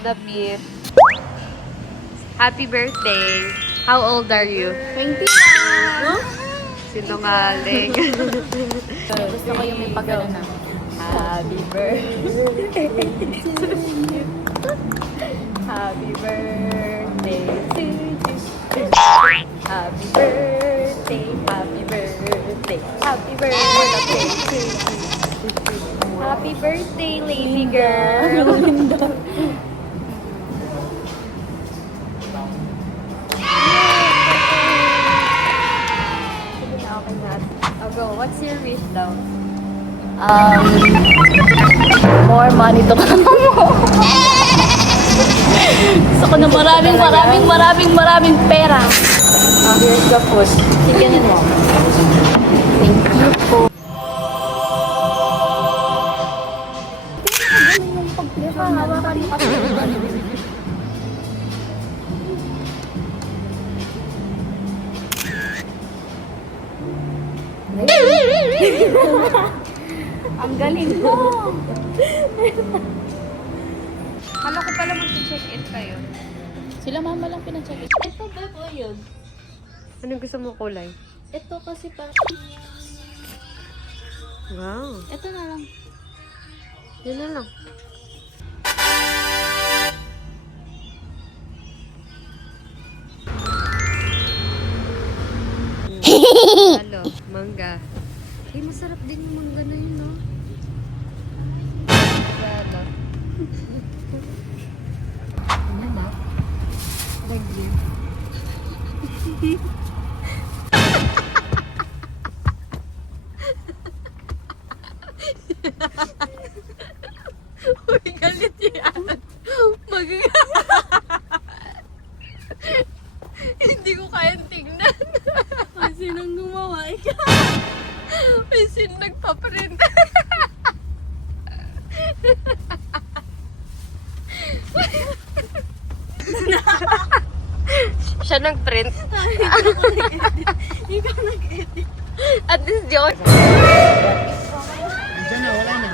the beat. Happy birthday. How old are you? 21! Sinungaling. Gusto ko yung may pagano na. Happy birthday to you. Happy birthday to you. Happy birthday, happy birthday, happy birthday to you. Happy birthday, lady girl. I'll go. What's your wish daw? More money to come mo. Gusto ko na maraming pera. Here's the food. Chicken mo. Thank you po. Hawakan mo kasi. Ang galing ko. Kala ko pala mag-check-in kayo. Sila mama lang pinacheck. Ito ba po yun? Anong gusto mo kulay? Ito kasi pa. Wow. Ito na lang. Yun na lang. Halo, mangga. Eh, masarap din yung mangga na yun, no? Halo. Ano ba? Bagyo. Uy, galit yan. Hindi ko kayang tingnan. Kasi nang gumawa ikaw. May sin nagpaprint. Siya nag-print. Ikaw nag-edit. At least di ako... Diyan na, wala na.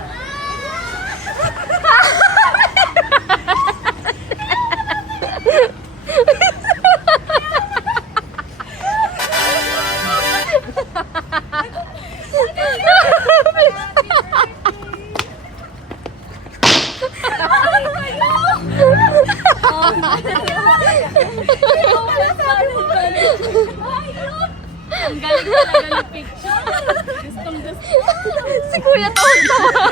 Ang galing talaga ng picture. Gustong gusto. Si Kuya tawa-tawa.